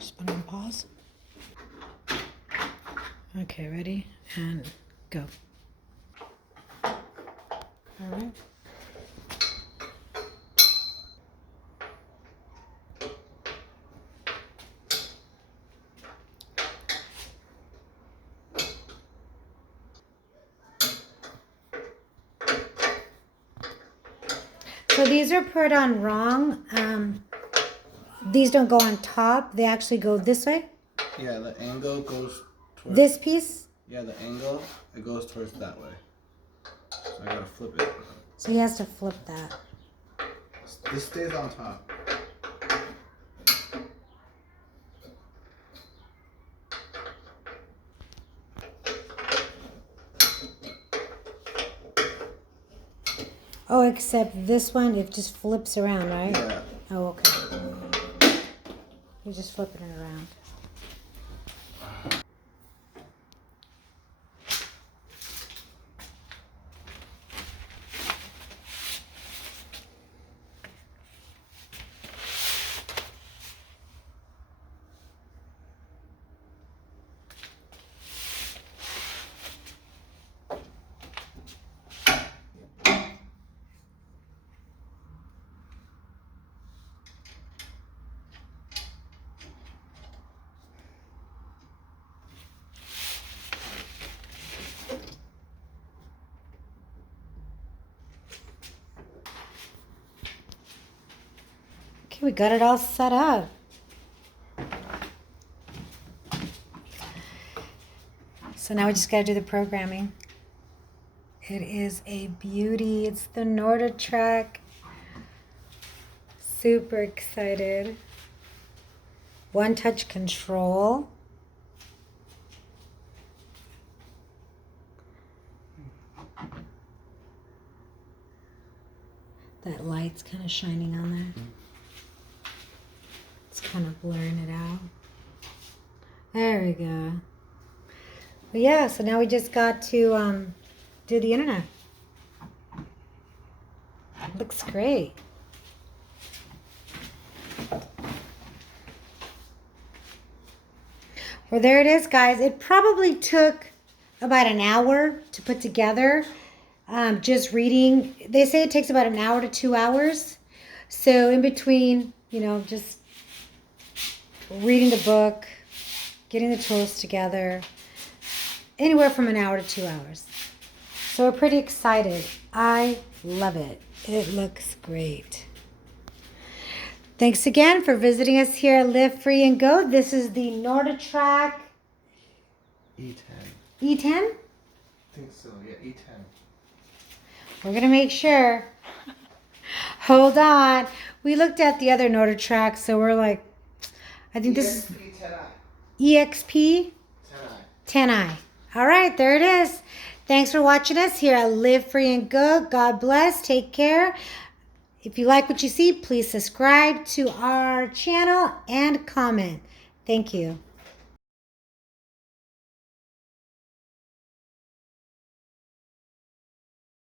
just put it on pause. Okay, ready? And go. All right. So these are put on wrong. These don't go on top. They actually go this way. Yeah, the angle goes towards... This piece? Yeah, the angle, it goes towards that way. So I gotta flip it. So he has to flip that. This stays on top. Oh, except this one, it just flips around, right? Yeah. Oh, okay. You're just flipping it around. Okay, we got it all set up. So now we just gotta do the programming. It is a beauty. It's the NordicTrack. Super excited. One touch control. That light's kind of shining on there. It's kind of blurring it out. There we go. But yeah, so now we just got to do the internet. Looks great. Well, there it is, guys. It probably took about an hour to put together. Just reading. They say it takes about an hour to 2 hours. So in between, you know, just reading the book, getting the tools together, anywhere from an hour to 2 hours. So we're pretty excited. I love it. It looks great. Thanks again for visiting us here at Live Free and Go. This is the NordicTrack E10. E10? I think so, yeah, E10. We're going to make sure. Hold on. We looked at the other NordicTrack, so we're like, I think this is EXP 10i. All right, there it is. Thanks for watching us here at Live Free and Go. God bless. Take care. If you like what you see, please subscribe to our channel and comment. Thank you.